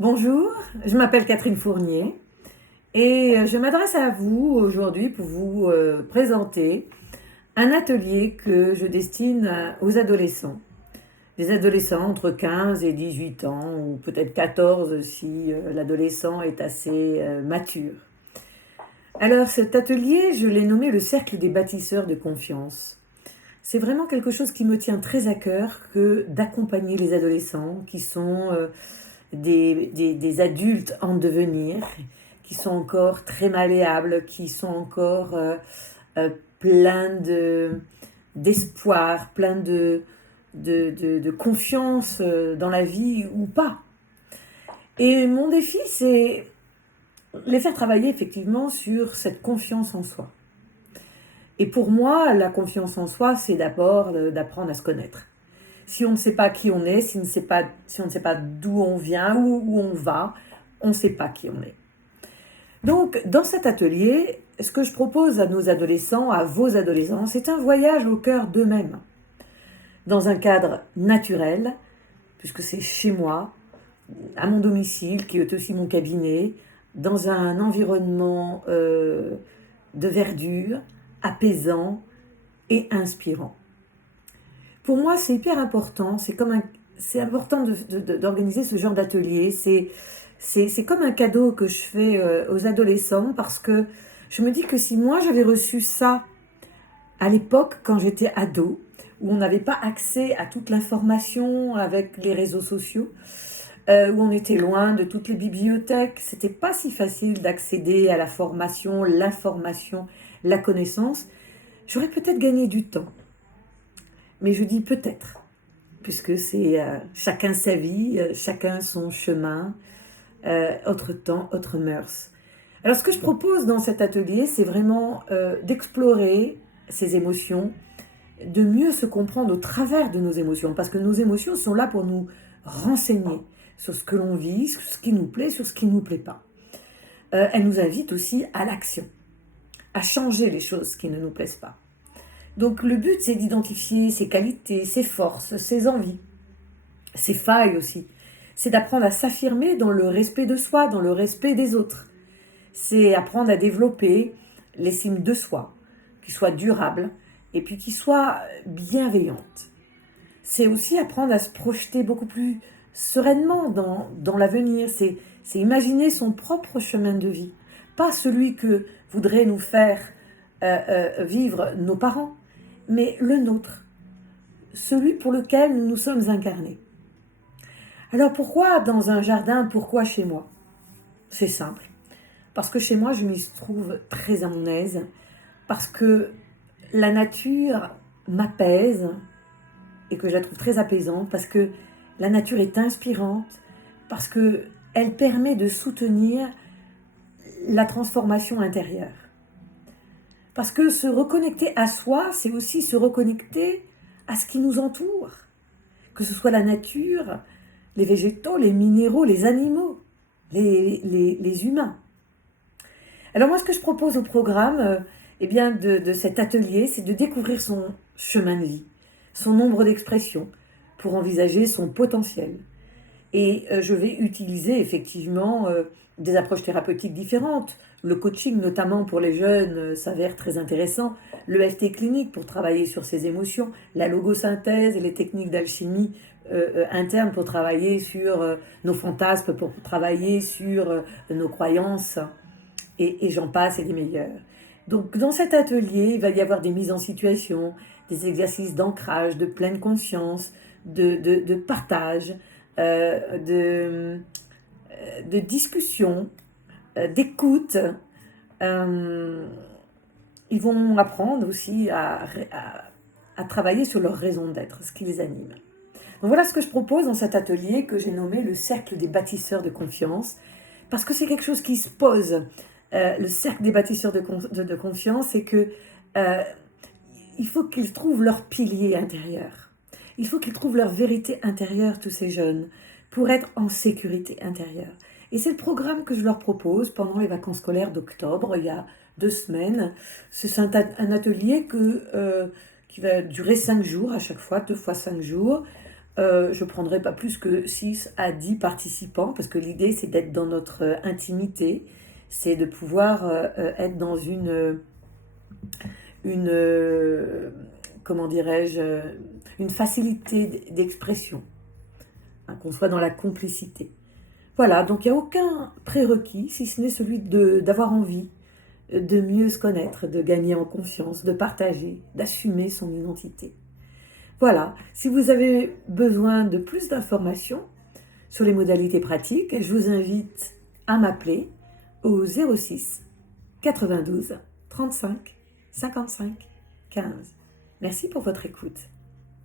Bonjour, je m'appelle Catherine Fournier et je m'adresse à vous aujourd'hui pour vous présenter un atelier que je destine aux adolescents. Des adolescents entre 15 et 18 ans, ou peut-être 14 si l'adolescent est assez mature. Alors cet atelier, je l'ai nommé le cercle des bâtisseurs de confiance. C'est vraiment quelque chose qui me tient très à cœur que d'accompagner les adolescents qui sont des adultes en devenir, qui sont encore très malléables, qui sont encore euh, pleins d'espoir, pleins de confiance dans la vie ou pas. Et mon défi, c'est les faire travailler effectivement sur cette confiance en soi. Et pour moi, la confiance en soi, c'est d'abord d'apprendre à se connaître. Si on ne sait pas qui on est, si on ne sait pas d'où on vient, où on va, on ne sait pas qui on est. Donc, dans cet atelier, ce que je propose à nos adolescents, à vos adolescents, c'est un voyage au cœur d'eux-mêmes, dans un cadre naturel, puisque c'est chez moi, à mon domicile, qui est aussi mon cabinet, dans un environnement de verdure, apaisant et inspirant. Pour moi, c'est hyper important. C'est important d'organiser ce genre d'atelier. C'est comme un cadeau que je fais aux adolescents parce que je me dis que si moi j'avais reçu ça à l'époque quand j'étais ado, où on n'avait pas accès à toute l'information avec les réseaux sociaux, où on était loin de toutes les bibliothèques, c'était pas si facile d'accéder à la formation, l'information, la connaissance, j'aurais peut-être gagné du temps. Mais je dis peut-être, puisque c'est chacun sa vie, chacun son chemin, autre temps, autre mœurs. Alors ce que je propose dans cet atelier, c'est vraiment d'explorer ces émotions, de mieux se comprendre au travers de nos émotions, parce que nos émotions sont là pour nous renseigner sur ce que l'on vit, sur ce qui nous plaît, sur ce qui ne nous plaît pas. Elles nous invitent aussi à l'action, à changer les choses qui ne nous plaisent pas. Donc le but, c'est d'identifier ses qualités, ses forces, ses envies, ses failles aussi. C'est d'apprendre à s'affirmer dans le respect de soi, dans le respect des autres. C'est apprendre à développer l'estime de soi, qui soit durable et puis qui soit bienveillante. C'est aussi apprendre à se projeter beaucoup plus sereinement dans l'avenir. C'est imaginer son propre chemin de vie, pas celui que voudraient nous faire vivre nos parents, mais le nôtre, celui pour lequel nous nous sommes incarnés. Alors pourquoi dans un jardin, pourquoi chez moi? C'est simple. Parce que chez moi, je m'y trouve très à mon aise, parce que la nature m'apaise et que je la trouve très apaisante, parce que la nature est inspirante, parce qu'elle permet de soutenir la transformation intérieure. Parce que se reconnecter à soi, c'est aussi se reconnecter à ce qui nous entoure, que ce soit la nature, les végétaux, les minéraux, les animaux, les humains. Alors moi, ce que je propose au programme de cet atelier, c'est de découvrir son chemin de vie, son nombre d'expressions, pour envisager son potentiel. Et je vais utiliser effectivement des approches thérapeutiques différentes. Le coaching, notamment pour les jeunes, s'avère très intéressant. Le FT clinique pour travailler sur ses émotions. La logosynthèse et les techniques d'alchimie interne pour travailler sur nos fantasmes, pour travailler sur nos croyances. Et j'en passe et des meilleurs. Donc dans cet atelier, il va y avoir des mises en situation, des exercices d'ancrage, de pleine conscience, de partage, de discussion, d'écoute. Euh, Ils vont apprendre aussi à travailler sur leur raison d'être, ce qui les anime. Donc voilà ce que je propose dans cet atelier que j'ai nommé le cercle des bâtisseurs de confiance, parce que c'est quelque chose qui se pose. Le cercle des bâtisseurs de confiance, c'est que il faut qu'ils trouvent leur pilier intérieur. Il faut qu'ils trouvent leur vérité intérieure, tous ces jeunes, pour être en sécurité intérieure. Et c'est le programme que je leur propose pendant les vacances scolaires d'octobre, il y a 2 semaines. C'est un atelier qui va durer 5 jours à chaque fois, 2 fois 5 jours, Je ne prendrai pas plus que 6 à 10 participants parce que l'idée c'est d'être dans notre intimité, c'est de pouvoir être dans une comment dirais-je, une facilité d'expression, hein, qu'on soit dans la complicité. Voilà, donc il n'y a aucun prérequis si ce n'est celui d'avoir envie de mieux se connaître, de gagner en confiance, de partager, d'assumer son identité. Voilà, si vous avez besoin de plus d'informations sur les modalités pratiques, je vous invite à m'appeler au 06 92 35 55 15. Merci pour votre écoute.